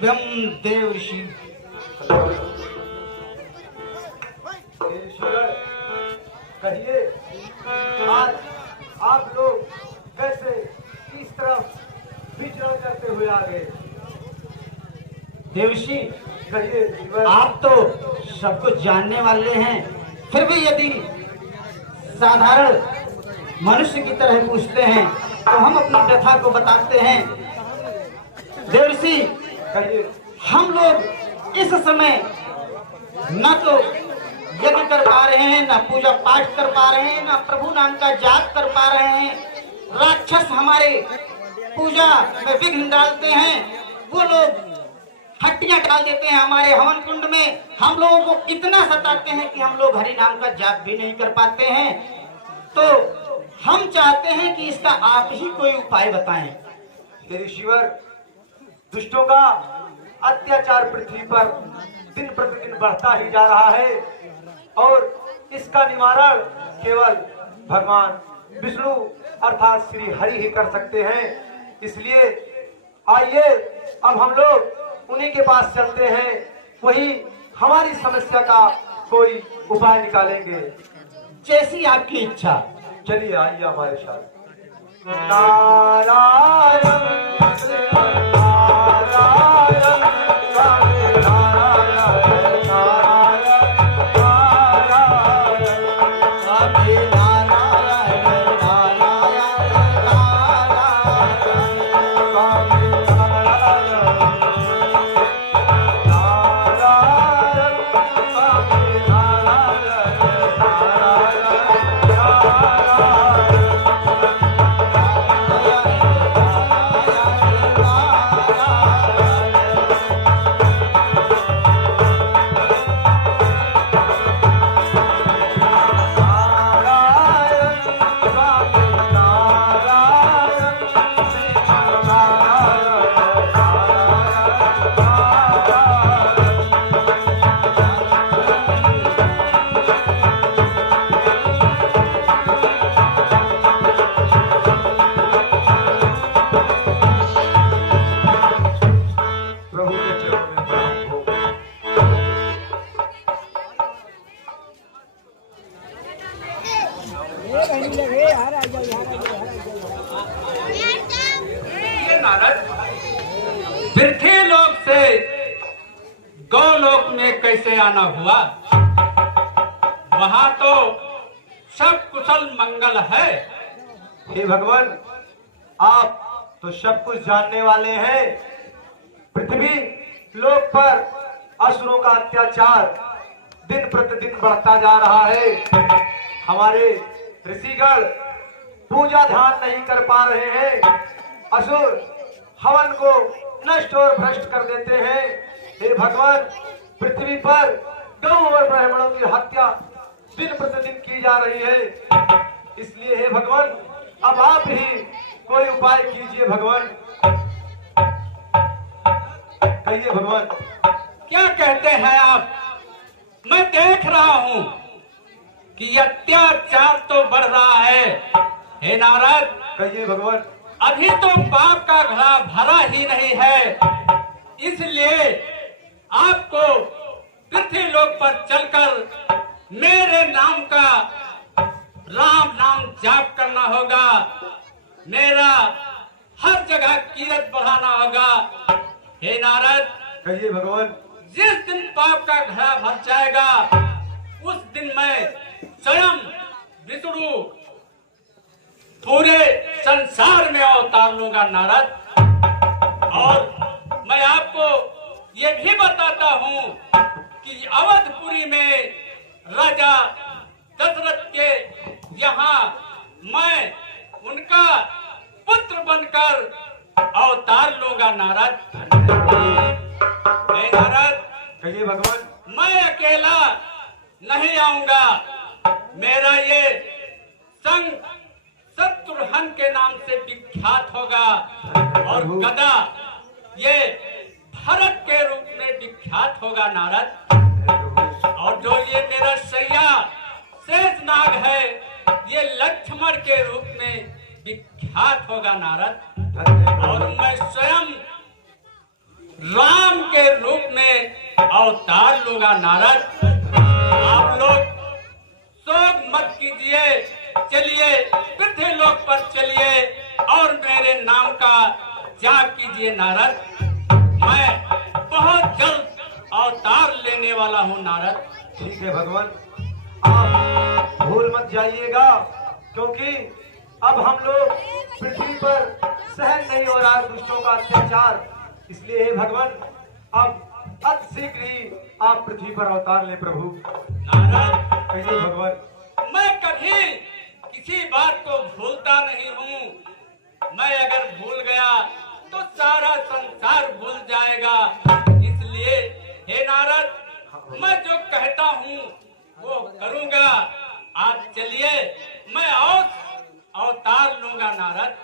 तुभ्यम देवर्षि। कहिए, आज आप लोग कैसे किस तरफ विचरण करते हुए आ गए? देवर्षि, कहिए। आप तो सब कुछ जानने वाले हैं, फिर भी यदि साधारण मनुष्य की तरह पूछते हैं तो हम अपनी कथा को बताते हैं। देवर्षि, कहिए। हम लोग इस समय न तो यज्ञ कर पा रहे हैं, न पूजा पाठ कर पा रहे हैं, न प्रभु नाम का जाप कर पा रहे हैं। राक्षस हमारे पूजा में विघ्न डालते हैं, वो लोग हड्डियां डाल देते हैं हमारे हवन कुंड में। हम लोगों को इतना सताते हैं कि हम लोग हरि नाम का जाप भी नहीं कर पाते हैं। तो हम चाहते हैं कि इसका आप ही कोई उपाय बताएं। ईश्वर, दुष्टों का अत्याचार पृथ्वी पर दिन प्रतिदिन बढ़ता ही जा रहा है और इसका निवारण केवल भगवान विष्णु अर्थात श्री हरि ही कर सकते हैं। इसलिए आइए अब हम लोग उन्हीं के पास चलते हैं, वही हमारी समस्या का कोई उपाय निकालेंगे। जैसी आपकी इच्छा। चलिए आइए हमारे साथ। नारायण पृथ्वी लोक से गौलोक में कैसे आना हुआ? वहां तो सब कुशल मंगल है। हे भगवान, आप तो सब कुछ जानने वाले हैं। पृथ्वी लोक पर असुरों का अत्याचार दिन प्रतिदिन बढ़ता जा रहा है। हमारे ऋषिगण पूजा ध्यान नहीं कर पा रहे हैं। असुर हवन को नष्ट और भ्रष्ट कर देते हैं। हे भगवान, पृथ्वी पर गौ और ब्राह्मणों की हत्या दिन प्रतिदिन की जा रही है। इसलिए हे भगवान, अब आप ही कोई उपाय कीजिए। भगवान कहिए। भगवान क्या कहते हैं आप? मैं देख रहा हूं कि अत्याचार तो बढ़ रहा है। हे नारद, कहिए। भगवान अभी तो पाप का घड़ा भरा ही नहीं है, इसलिए आपको पृथ्वी लोक पर चलकर मेरे नाम का राम नाम जाप करना होगा। मेरा हर जगह कीरत बढ़ाना होगा। हे नारद, कहिए। भगवान जिस दिन पाप का घड़ा भर जाएगा उस दिन मैं स्वयं विष्णु पूरे संसार में अवतार लूंगा नारद। और मैं आपको ये भी बताता हूँ कि अवधपुरी में राजा दशरथ के यहाँ मैं उनका पुत्र बनकर अवतार लूंगा नारद। नारद, कहिए। भगवान मैं अकेला नहीं आऊंगा। मेरा ये संग शत्रुघ्न के नाम से विख्यात होगा और गदा ये भरत के रूप में विख्यात होगा नारद। और जो ये मेरा सैया शेषनाग है ये लक्ष्मण के रूप में विख्यात होगा नारद। और मैं स्वयं राम के रूप में अवतार लूंगा नारद। आप लोग शोक मत कीजिए, चलिए पृथ्वी लोक पर चलिए और मेरे नाम का जाप कीजिए नारद। मैं बहुत जल्द अवतार लेने वाला हूँ नारद। ठीक है भगवान, आप भूल मत जाइएगा, क्योंकि अब हम लोग पृथ्वी पर सहन नहीं हो रहा दुष्टों का अत्याचार। इसलिए हे भगवान, अब अति शीघ्र ही आप पृथ्वी पर अवतार ले प्रभु। नारद, कहिए भगवान। मैं कभी किसी बात को भूलता नहीं हूँ। मैं अगर भूल गया तो सारा संसार भूल जाएगा। इसलिए हे नारद, मैं जो कहता हूँ वो करूँगा। आप चलिए, मैं और अवतार लूंगा नारद।